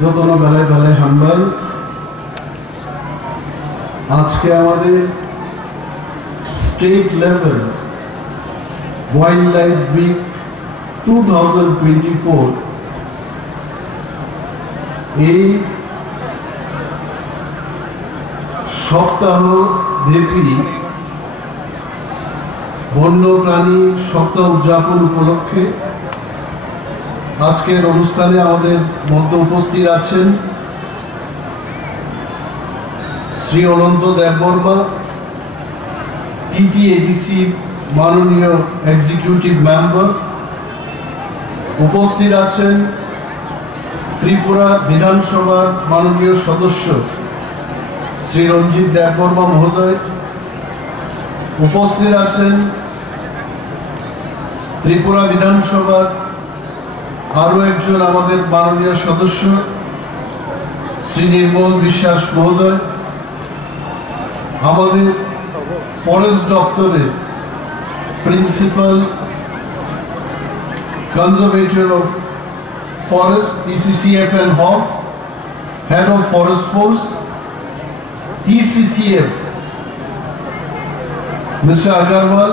যতন বেলায় বেলায় হাম্বাল। আজকে আমাদের state level wild life week 2024 এই সপ্তাহ ব্যাপী বন্যপ্রাণী সপ্তাহ উদযাপন উপলক্ষে আজকের অনুষ্ঠানে আমাদের মধ্যে উপস্থিত আছেন শ্রী অনন্ত দেববর্মা, টিটিএডিসি মাননীয় এক্সিকিউটিভ মেম্বার। উপস্থিত আছেন ত্রিপুরা বিধানসভার মাননীয় সদস্য শ্রী রঞ্জিত দেববর্মা মহোদয়। উপস্থিত আছেন ত্রিপুরা বিধানসভার আরো একজন আমাদের মাননীয় সদস্য শ্রী নির্মল বিশ্বাস মহোদয়। আমাদের ফরেস্ট দপ্তরের principal conservator of forest PCCF and HOF, head of forest force ECCF mister Agarwal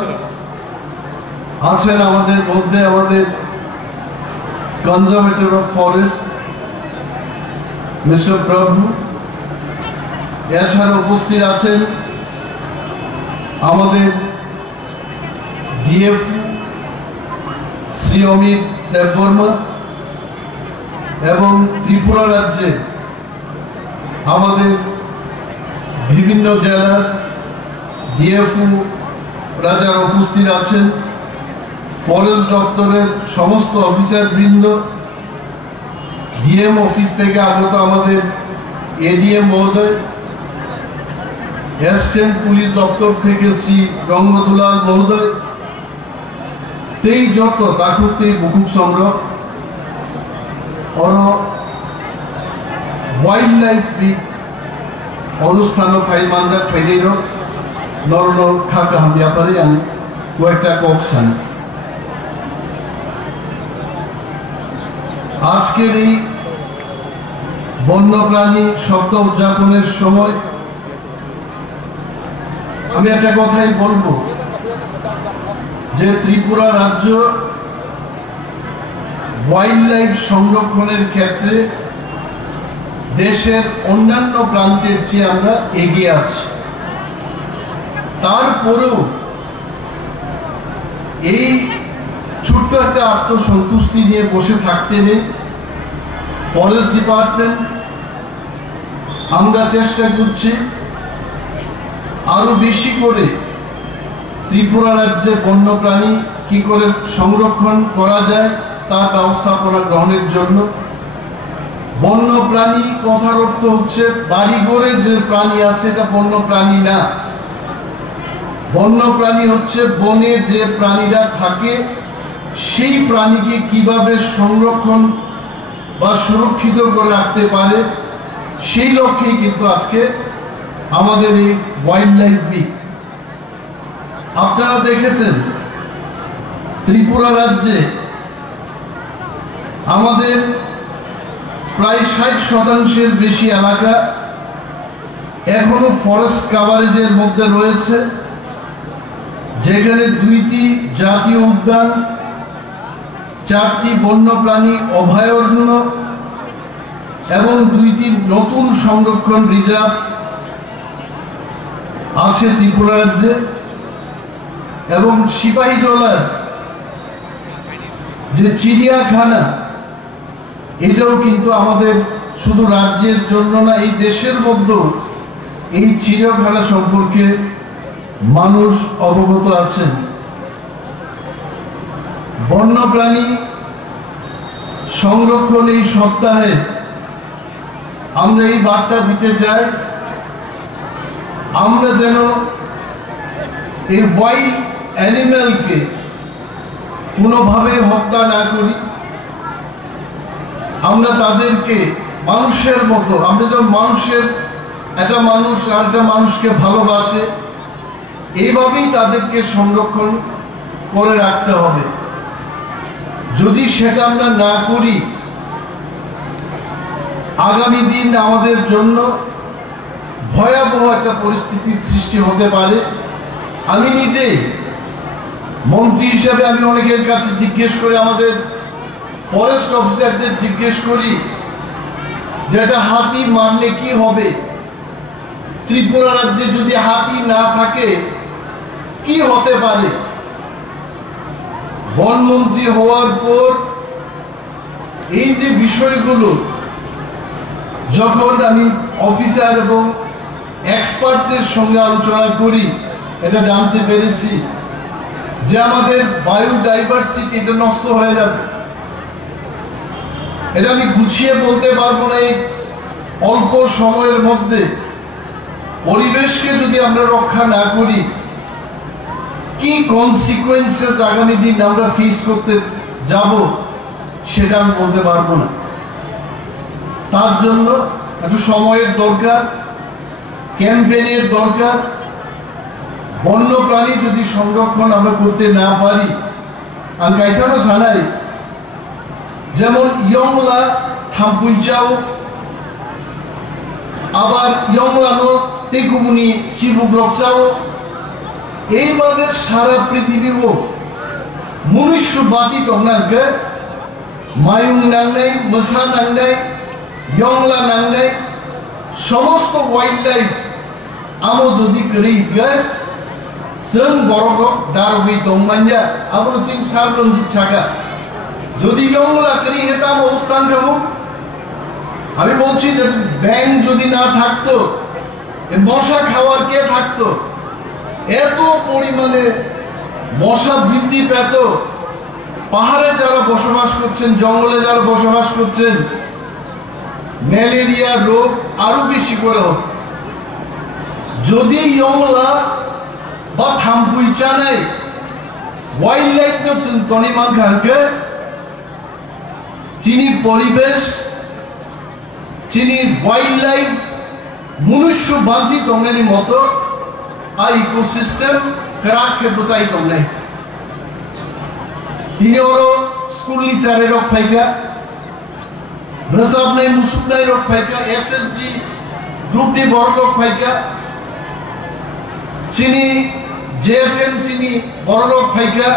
আছেন আমাদের মধ্যে। আমাদের কনজারভেটর অফ ফরেস্ট মিস্টার প্রভু। এছাড়া উপস্থিত আছেন আমাদের DF শ্রী অমিত দেববর্মা এবং ত্রিপুরা রাজ্যে আমাদের বিভিন্ন জেলার DFO রাজারা উপস্থিত আছেন। ফরেস্ট দপ্তরের সমস্ত অফিসার বৃন্দ, DM অফিস থেকে আগত আমাদের ADM মহোদয়, অ্যাসিস্ট্যান্ট পুলিশ দপ্তর থেকে শ্রী রঙ্গদুলাল মহোদয়, তেই যত তাকুতে বুকুক সংগ্রহ और वाइल्ड लाइफ वीक অনুষ্ঠান ফাইল মানজা ফাইলের নরন খাকা হাম ব্যাপারে আমি কয়েকটা ককসান। আজকের এই বন্যপ্রাণী সপ্তাহ উদযাপনের সময় আমি একটা কথাই বলবো যে ত্রিপুরা রাজ্য ওয়াইল্ড লাইফ সংরক্ষণের ক্ষেত্রে দেশের অন্যান্য প্রান্তের চেয়ে আমরা এগিয়ে আছি। তারপরেও এই ছোট্ট একটা আত্মসন্তুষ্টি নিয়ে বসে থাকতে নেই। ফরেস্ট ডিপার্টমেন্ট আমরা চেষ্টা করছি আরো বেশি করে ত্রিপুরা রাজ্যে বন্যপ্রাণী কি করে সংরক্ষণ করা যায় তার ব্যবস্থাপনা গ্রহণের জন্য। বন্যপ্রাণী কথার অর্থ হচ্ছে বাড়িঘরে যে প্রাণী আছে এটা বন্যপ্রাণী না। বন্যপ্রাণী হচ্ছে বনে যে প্রাণীরা থাকে সেই প্রাণীকে কিভাবে সংরক্ষণ বা সুরক্ষিত করে রাখতে পারে সেই লক্ষ্যেই কিন্তু আজকে আমাদের এই ওয়াইল্ড লাইফ উইক। আপনারা দেখেছেন ত্রিপুরা রাজ্যে আমাদের প্রায় 60% বেশি এলাকা এখনো ফরেস্ট কাভারেজের মধ্যে রয়েছে, যেখানে 2টি জাতীয় উদ্যান, 4টি বন্যপ্রাণী অভয়ারণ্য এবং 2টি নতুন সংরক্ষণ রিজার্ভ আছে ত্রিপুরা রাজ্যে। এবং সিপাহীজলার যে চিড়িয়াখানা এটাও কিন্তু আমাদের শুধু রাজ্যের জন্য না, এই দেশের মধ্যে এই চিড়িয়াখানা সম্পর্কে মানুষ অবগত আছেন। বন্যপ্রাণী সংরক্ষণ এই সপ্তাহে আমরা এই বার্তা দিতে চাই আমরা যেন এই ওয়াইল্ড অ্যানিম্যালকে কোনোভাবে হত্যা না করি। আমরা তাদেরকে মানুষের মতো, আমরা যখন মানুষের একটা মানুষ আর একটা মানুষকে ভালোবাসে এইভাবেই তাদেরকে সংরক্ষণ করে রাখতে হবে। যদি সেটা আমরা না করি আগামী দিন আমাদের জন্য ভয়াবহ একটা পরিস্থিতির সৃষ্টি হতে পারে। আমি নিজেই মন্ত্রী হিসেবে আমি অনেকের কাছে জিজ্ঞেস করি, আমাদের ফরেস্ট অফিসারদের জিজ্ঞেস করি যে এটা হাতি মারলে কি হবে, ত্রিপুরা রাজ্যে যদি হাতি না থাকে কি হতে পারে। বনমন্ত্রী হওয়ার পর এই যে বিষয়গুলো যখন আমি অফিসার এবং এক্সপার্টদের সঙ্গে আলোচনা করি, এটা জানতে পেরেছি যে আমাদের বায়োডাইভার্সিটি এটা নষ্ট হয়ে যাবে। এটা আমি গুছিয়ে বলতে পারবো না। এই অল্প সময়ের মধ্যে পরিবেশকে যদি আমরা রক্ষা না করি কি কনসিকুয়েন্সেস আগামী দিন আমরা ফেস করতে যাব সেটা আমি বলতে পারবো না। তার জন্য একটু সময়ের দরকার, ক্যাম্পেইনের দরকার। বন্যপ্রাণী যদি সংরক্ষণ আমরা করতে না পারি, আমি কাইসানো জানাই যেমন ইয়ংলা থাম্পুইচাও, আবার ইয়ংলানো তেকুবুনি চিবুগ্রকচাও, এইভাবে সারা পৃথিবীও মনুষ্য বাঁচি তংনাকে মায়ুং নাংনাই, মোসা নাংনাই, ইয়ংলা নাংনাই সমস্ত ওয়াইল্ড লাইফ আমো যদি করি जों बर'क दारबि दंमान्या आबो चिं सारलंजित ছাকা যদি ইয়ংলা করি হেতাম অবস্থান কামু। আমি বলছি যে ব্যাং যদি না থাকতো, মশা খাওয়ার কে থাকতো? এত পরিমাণে মশা বৃদ্ধি পেত। পাহাড়ে যারা বসবাস করছেন, জঙ্গলে যারা বসবাস করছেন, ম্যালেরিয়া রোগ আরো বেশি করে হতো। যদি ইয়ংলা বা থাম্পুইচা নাই ওয়াইল্ড লাইফ নছেন তনিমান খানকে চিনি পরিবেশ, চিনি ওয়াইল্ড লাইফ মনুষ্য বাঁচি তংনানি মতো আর ইকোসিস্টেম কেরাকে বসাই তংনাই। তিনি ওরো স্কুল নিচারে রক ফাইকা, রসাব নাই মুসুক নাই রক ফাইকা, এসএসজি গ্রুপ নি বড় রক ফাইকা, চিনি জেএফএম চিনি বড় রক ফাইকা,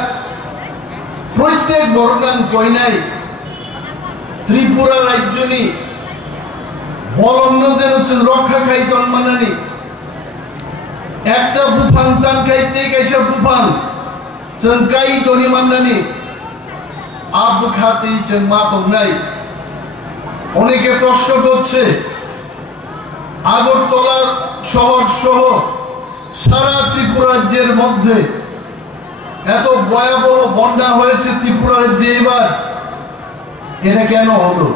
প্রত্যেক বড়নান কইনাই ত্রিপুরা রাজ্যনি বলন্ন যেন রক্ষা খাইতন মানানি একটা বুফাং তান খাইতে কাইসা বুফাং जों কাই তনি মান্নানি আব খাতে जों মা তংনাই। অনেকে প্রশ্ন করছে আগরতলা শহর সহ সারা ত্রিপুরা রাজ্যের মধ্যে এত ভয়াবহ বন্যা হয়েছে ত্রিপুরা রাজ্যে এবার, এটা কেন হলো?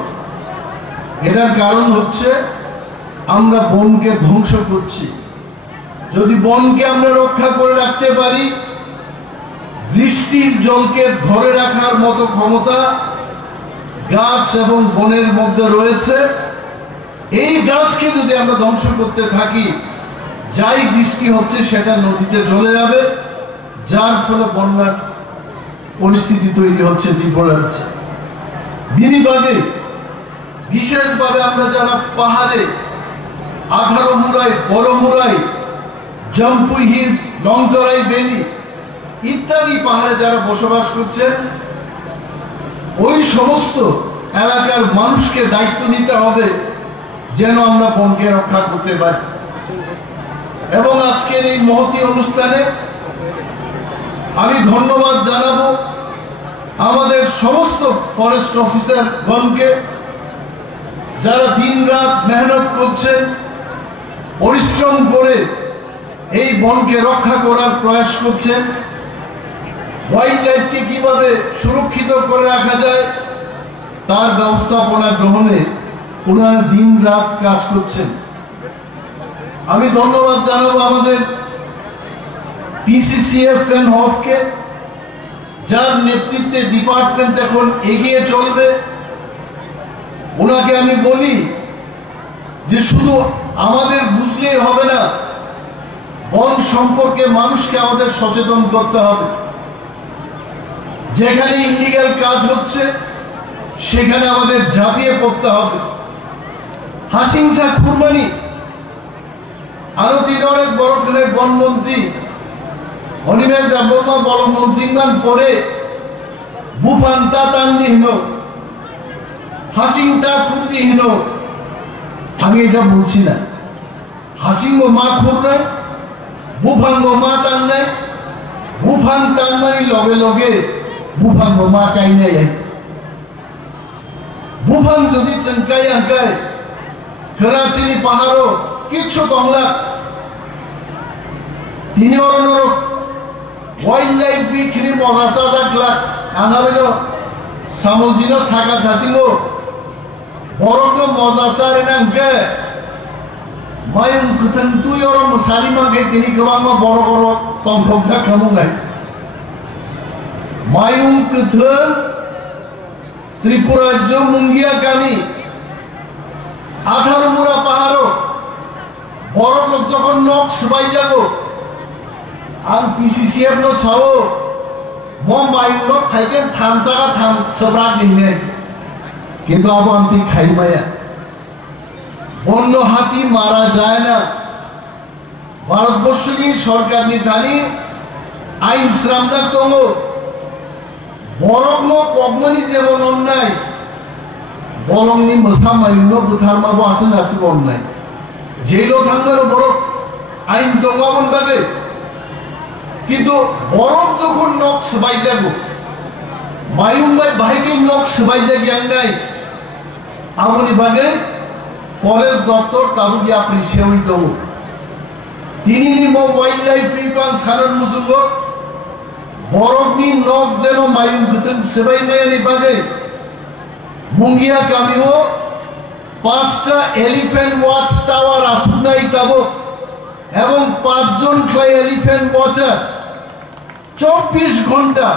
এটার কারণ হচ্ছে আমরা বনকে ধ্বংস করছি। যদি বনকে আমরা রক্ষা করে রাখতে পারি, বৃষ্টির জলকে ধরে রাখার মতো ক্ষমতা গাছ এবং বনের মধ্যে রয়েছে। এই গাছকে যদি আমরা ধ্বংস করতে থাকি, যাই বৃষ্টি হচ্ছে সেটা নদীতে চলে যাবে, যার ফলে বন্যার পরিস্থিতি তৈরি হচ্ছে ত্রিপুরা রাজ্যে। বিনিবাদে বিশেষভাবে আমরা যারা পাহাড়ে 18 মুরাই, বড় মুরাই, জম্পুই হিলস, লংতরাই ভ্যালি ইত্যাদি পাহাড়ে যারা বসবাস করছেন, ওই সমস্ত এলাকার মানুষকে দায়িত্ব নিতে হবে যেন আমরা বনকে রক্ষা করতে পারি। এবং আজকের এই মহতী অনুষ্ঠানে আমি ধন্যবাদ জানাবো আমাদের সমস্ত ফরেস্ট অফিসার গণকে, যারা দিন রাত মেহনত করছেন, পরিশ্রম করে এই বনকে রক্ষা করার প্রয়াস করছেন। ওয়াইল্ড লাইফকে কিভাবে সুরক্ষিত করে রাখা যায় তার ব্যবস্থাপনা গ্রহণে ওনারা দিন রাত কাজ করছেন। আমি ধন্যবাদ জানাবো আমাদের পিসিসিএফ এন্ড হফকে, যার নেতৃত্বে ডিপার্টমেন্ট এখন এগিয়ে চলবে। ওনাকে আমি বলি যে শুধু আমাদের বুঝলেই হবে না, বন সম্পর্কে মানুষকে আমাদের সচেতন করতে হবে। যেখানে ইলিগ্যাল কাজ হচ্ছে সেখানে আমাদের ঝাঁপিয়ে পড়তে হবে। হাসিংসা খুরমানি আরো তিনি অনেক বড় করে বনমন্ত্রী অনিমেষ দেববর্মা বড় মন্ত্রীমান পরে বুফান্তা তান্দিহীন হাসিংতা খুরদিহীন আমি এটা বলছি না হাসিংও মা খুর নাই বুফাঙ্গ মা টান নাই বুফাং টানমানি লগে লগে বুফাঙ্গ মা কাই নাই বুফাং যদি চনকাই আঁকায় করাচিনি পাহাড়ও কিচ্ছু কমলা তিনি অরণর ওয়াইল্ড লাইফ বিক্রি মহাসা ডাকলা আনাবেন সামুদ্রিক শাখা ধাচিল বরফ মজাসা রেনাঙ্কে মায়ুং কুথন তুই ওর সারি মাঙ্গে তিনি গোবাং বড় বড় তন্ত্রক যা খামুঙ্গাই মায়ুং কুথন ত্রিপুরা রাজ্য মুঙ্গিয়া কামি 18 মুড়া পাহাড় বড় লোক যখন নখ সুবাই যাব আং পিসিসিএফ নো সাও মম মায়ুং নো থাইকেন থাম জায়গা থাম সবরা দিনে কিন্তু আবান্তি খাইমায়া বন্য হাতি মারা যায় না ভারতবর্ষ সরকার নিধানি আইন শ্রামদার তঙ্গ বরং কগমনি যেমন অন্যায় বরংনি মোসা মাইন্য বুথারমাবো আসেন আসিব অন্যায় জেলো থাঙ্গারও বড় আইন দঙ্গাবন বাগে কিন্তু বরং যখন নখ সবাই যাব মায়ুং বাই ভাইকে নখ সবাই যায় জ্ঞান নাই আমনি বাগে ফরেস্ট দপ্তর তাবুকি আপনি সেওই দেব তিনি নিমো ওয়াইল্ড লাইফ ফিকান সানার মুসুঙ্গ বরফনি নখ যেন মায়ুং গুতন সেবাই নয়ানি বাগে মুঙ্গিয়া কামিও 5টা এলিফ্যান্ট ওয়াচ টাওয়ার আসুনাই তাব এবং 5 জন ক্লাই এলিফ্যান্ট ওয়াচার 24 ঘন্টা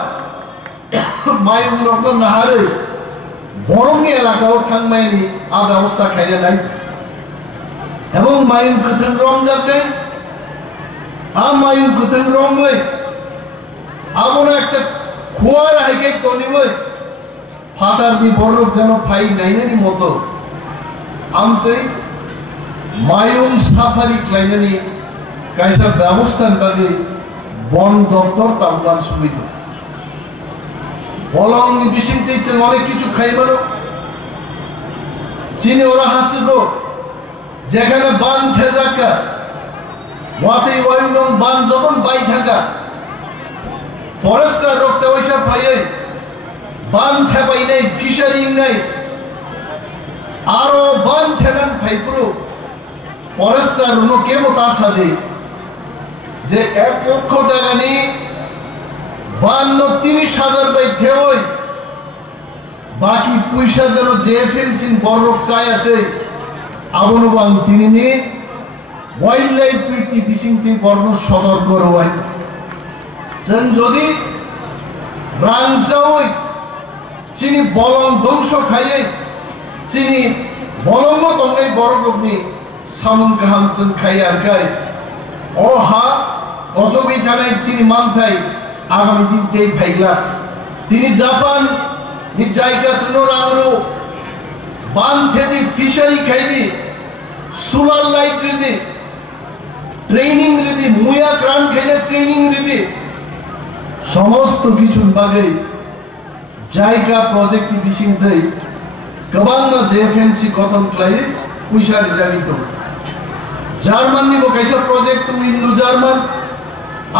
মায়ুং রত্ন নাহারে বরংনি এলাকাও থাকমাইনি আ ব্যবস্থা খাইলে নাই এবং মায়ুং কুথন রমজান নেই আ মায়ুং কুথন রমবই আমন একটা খোয়ার হাইকে তনিবই ফাটার বিবরক যেন ফাই নাইনানি মতো আমতে মায়ুং সাফারি ক্লাইনানি কাইসা ব্যবস্থার বাগে বন দপ্তর তাবগান সুবিধা বলং বিশিংতে ইচ্ছেন অনেক কিছু খাইবারও চিনি ওরা হাসিব যেখানে বান ফেজাকা ওয়াতেই ওয়াইলং বান যখন বাই থাকা ফরেস্টার রক্তে ওইসব পাইয়ে বান ফেপাই নাই ফিশারিং নাই আরো বান ফেলান ফাইপুরো ফরেস্টার উনো কেমো তাসা দে যে 1 লক্ষ টাকা নিয়ে 30,000 বাই থেওই বাকি পয়সা যেন জেএফএমসি বড় চায়াতে আবনবাং তিনি নিয়ে ওয়াইল্ড লাইফ বিসিংতে বর্ণ সদর করওয়াই যেন যদি রাংসাওই চিনি বলং ধ্বংস খাইয়ে চিনি বলং তঙ্গাই বড় লোকনি সামুন কাহামসন খাই আর খাই অহা অজবি থানায় চিনি মানথাই আগামী দিন তেই ফাইলা তিনি জাপান নি জায়গা সুনো রাংরো বান থেদি fishery খাইদি সুলার light Riddhi training Riddhi মুয়া ক্রান খাইলে ট্রেনিং রিদি সমস্ত কিছুর বাগে জায়গা প্রজেক্ট বিসিংতে গবাংনা জেএফএমসি কতন ক্লাই পয়সা জানিত জার্মান নিব কাইসা প্রজেক্ট তুমি ইন্দো জার্মান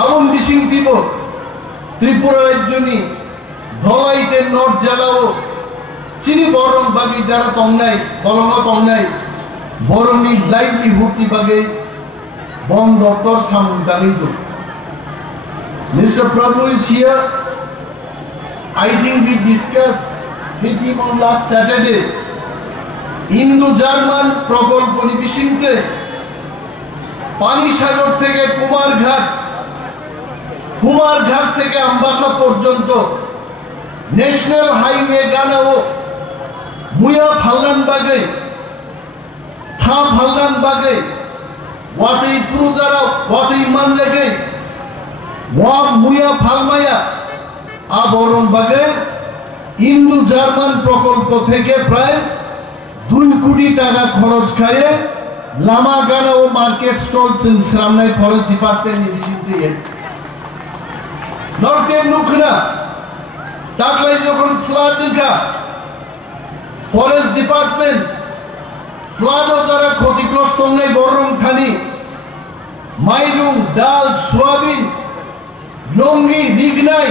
আমন বিসিং দিব ত্রিপুরা রাজ্যনি ধলাইতে নর্থ জেলাও চিনি বরং বাগি যারা তংনাই বলং তংনাই বরংনি লাইভলিহুড নি বাগে বন দপ্তর সামন দাঁড়িত Mr. Prabhu is here. I think we discussed with him on last Saturday. Indo-German প্রকল্প নিবিসিংতে পানিসাগর থেকে কুমারঘাট থেকে আমবাসা পর্যন্ত ন্যাশনাল হাইওয়ে গানাও মুয়া ফাল্লান বাগে থা ফাল্লান বাগে ওয়াতেই পুরুজারা ওয়াতেই মানলেগে ওয়া মুয়া ফালমায়া আবরণ বাগে ইন্দো জার্মান প্রকল্প থেকে প্রায় 2 কোটি টাকা খরচ খায়ে লামা গানা ও মার্কেট স্টল সামনে ফরেস্ট ডিপার্টমেন্ট নিবিসিতে নর্থে নুখনা তাকলাই যখন ফ্লাড দেখা ফরেস্ট ডিপার্টমেন্ট ফ্লাডও যারা ক্ষতিগ্রস্ত নাই বরং থানি মাইরুং ডাল সোয়াবিন লঙ্গি রিগনাই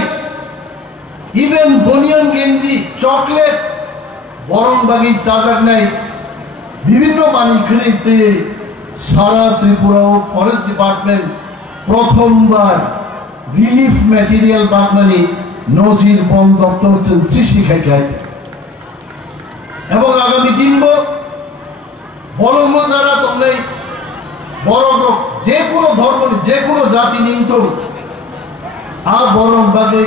ইভেন বনিয়ান গেঞ্জি চকলেট বরং বাগি চাজাক নাই বিভিন্ন মানিখানিতে সারা ত্রিপুরা ও ফরেস্ট ডিপার্টমেন্ট প্রথমবার রিলিফ ম্যাটেরিয়াল বাগমানি নজির বন দপ্তর সৃষ্টি খাইতে এবং আগামী দিন বলঙ্গ যারা তোমরাই বড় যে কোনো ধর্ম যে কোনো জাতি নিমিত আর বরং বাগে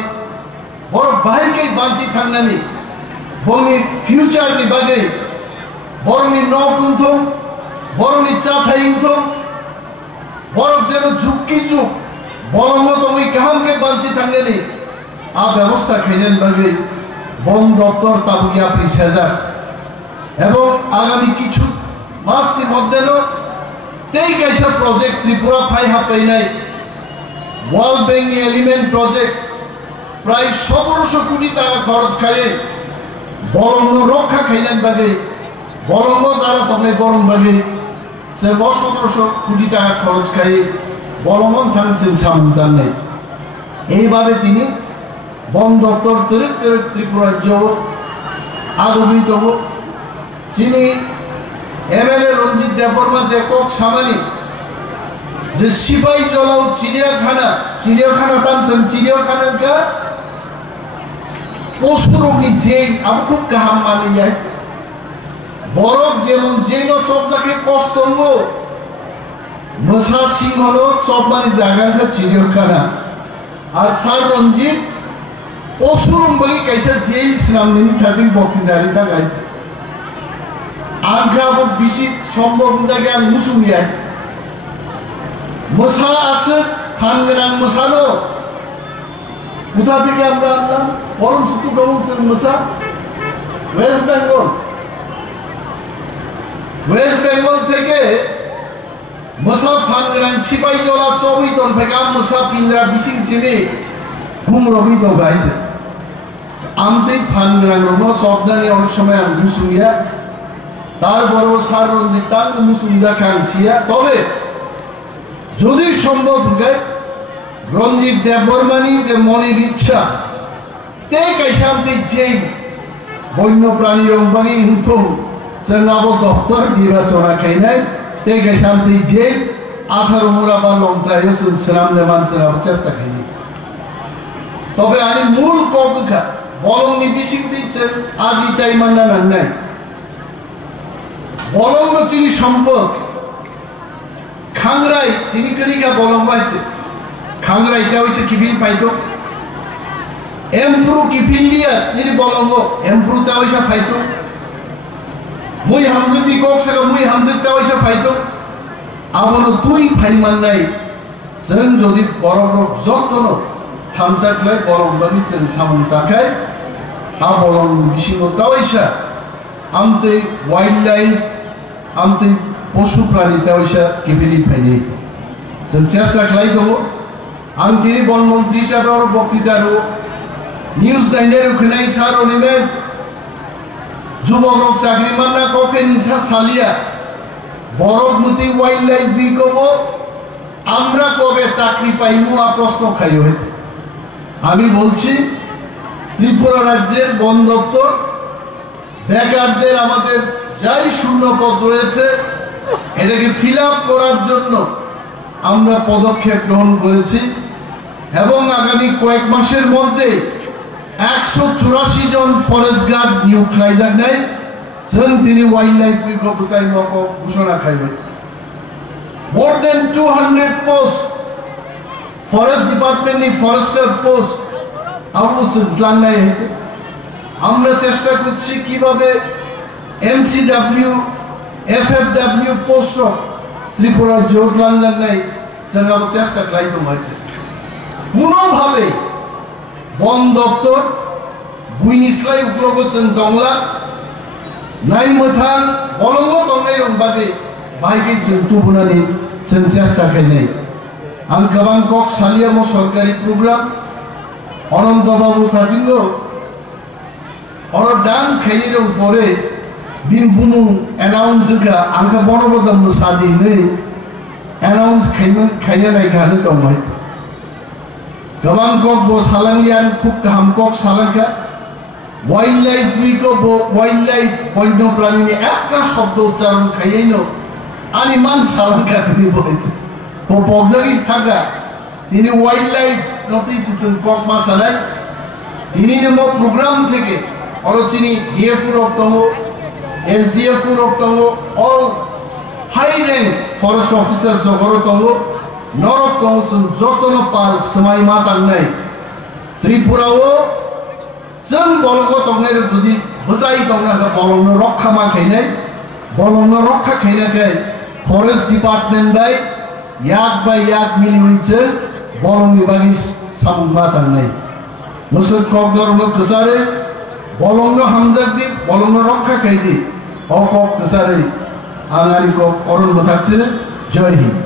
বড় বাহিরকে বাঁচি থাকনানি বরং ফিউচার নি বাগে বরংনি নকুন্থ বরংনি চাথাইন্থ বরং যেন ঝুঁকি চুপ বরং তুমি কাহামকে বাঁচি থাকনানি আ ব্যবস্থা খেলেন বাগে বন দপ্তর তাবুকি আপনি সেজা এবং আগামী কিছু মাসের মধ্যে তেই কাইসা প্রজেক্ট ত্রিপুরা ফাই হাপাই নাই ওয়ার্ল্ড ব্যাংক এলিমেন্ট প্রজেক্ট প্রায় 1700 কোটি টাকা খরচ খাইয়ে বরং রক্ষা খাইলেন বাগে বরং যারা তোমরা বরং বাগে সে 1700 কোটি টাকা খরচ খাইয়ে বরং থাকছেন সামন্তান নেই এইভাবে তিনি বন দপ্তর ত্রিপুরা আগমিত যিনি এমএলএ রঞ্জিত দেববর্মা যে কক সামানি যে সিপাহী জলাও চিড়িয়াখানা টানছেন চিড়িয়াখানা পশুরোগী জেল আমি খুব কাহাম মানে যাই বরফ যেমন জেল চপটাকে কষ্ট মশা সিংহ চপ মানে জায়গাটা চিড়িয়াখানা আর স্যার রঞ্জিত পশুরোগী কাইসা জেল স্নামদিনী খাতির বক্তৃতারি থাকাই আগ্রা বেশি সম্ভব জায়গায় আমি মুসুম যাই মশা আছে খানগেরাং মশানো কোথা থেকে আমরা আনলাম ফরেন সুতু কাউন্সিল মশা ওয়েস্ট বেঙ্গল থেকে মশা ফানগেরাং সিপাহী জলা চবিতন থেকে মশা পিন্দ্রা বিশিং চিনি ঘুম রবি তো গাইছে আমতে ফানগেরাং সবদানি অনেক সময় আমি মুসুমিয়া তারপরও সার রঞ্জিত টাঙ্গ মুসুমিয়া খানসিয়া তবে যদি সম্ভব হয় রঞ্জিত দেববর্মানি যে মনের ইচ্ছা তে কাইসামতে যে বন্য প্রাণী রংবানি হুত চেনাব দপ্তর নির্বাচনা খাই নাই তে কাইসামতে যে 18 মোড়া বা লংটাই শ্রীরাম দেবান চেনাব চেষ্টা খাইনি তবে আমি মূল কবিতা বলংনি বিশিক দিচ্ছেন আজই চাই মান্না নাই বলং চিনি সম্পদ খাংরাই তিনি কদিকা বলং পাইছে খাংরাই এটা হইছে কিপিল পাইতো এমপ্রু কিপিলিয়া তিনি বলং এমপ্রু তা হইছে পাইতো মুই হামজুতি কক সাগা মুই হামজুতি হইছে পাইতো আবনো দুই ফাইমান নাই जों যদি বড় যত্ন থামসাকলে বলং বানি চেন সামন তাকাই আ বলং বিশিমতা হইছে আমতে ওয়াইল্ড লাইফ আমতে পশু প্রাণী হইছে কিপিলি ফাইনি जों চেষ্টা খাই দেব আমি তিনি বনমন্ত্রী হিসাবে আর বক্তৃতারও নিউজ দাইনের ওখানে সার অনিমেষ যুবক চাকরি মান্না ককে নিছা সালিয়া বরফ মতি ওয়াইল্ড লাইফ কব আমরা কবে চাকরি পাইমু আর প্রশ্ন খাই হইতে আমি বলছি ত্রিপুরা রাজ্যের বন দপ্তর বেকারদের আমাদের যাই শূন্য পদ রয়েছে এটাকে ফিল আপ করার জন্য আমরা পদক্ষেপ গ্রহণ করেছি এবং আগামী কয়েক মাসের মধ্যে 184 জন ফরেস্ট গার্ড নিয়োগ খাইজার নাই जों তিনি ওয়াইল্ড লাইফ বিকল্পসাই মক ঘোষণা খাইবে মোর দেন 200 পোস্ট ফরেস্ট ডিপার্টমেন্ট নি ফরেস্টার পোস্ট আমুছে প্ল্যান নাই হইতে আমরা চেষ্টা করছি কিভাবে এমসিডব্লিউ এফএফডব্লিউ পোস্ট ত্রিপুরা জোট লাঙ্গার নাই जों চেষ্টা খাই তো হইতে কোনোভাবে বন দপ্তর বুইনিসলাই উপলব্ধ দংলা नाय मोथां बलंगो दंनाय रंबादे बाहायगे जों तुबुनानै जों चेष्टा खालामनाय आं गोबां कक सालियामो सरकारि प्रग्राम अनंत बाबु थाजिंगो और डांस खाइने रं परे बिन बुनु एनाउंस का आंखा बनबोदम सादि नै एनाउंस खाइने नायखानो दंबाय गोबां कक बो सालांगियान खुब गाहाम कक सालांखा वाइल्ड लाइफ वीक बो वाइल्ड लाइफ वन्य प्राणी একটা শব্দ উচ্চারণ খাইয়েনো আনি মান সালাঙ্কা তিনি বলতে ও বক্সারিস থাকা তিনি ওয়াইল্ড লাইফ নতিছেন কক মাসালাই তিনি নেমো প্রোগ্রাম থেকে অরচিনি ডিএফও রক্তঙ্গ এসডিএফও রক্তঙ্গ all high rank forest officer জগরতঙ্গ নরক্তঙ্গ যতন পাল সমাই মাতাंनाय ত্রিপুরাও जों बलंगो दंनाय जुदि बसाई दंना बलंगनो रक्षा मा खायनाय बलंगनो रक्षा खायनाय फरेस्ट डिपार्टमेंट बाय याक मिली होइছে बलंगनि बागै सामुं मा थांनाय मोसो कक धर्म कसारे बलंगनो हामजाक दि बलंगनो रक्षा खायदि अ कक कसारे आंगारि कक अरुण मथाकसे जय हिंद।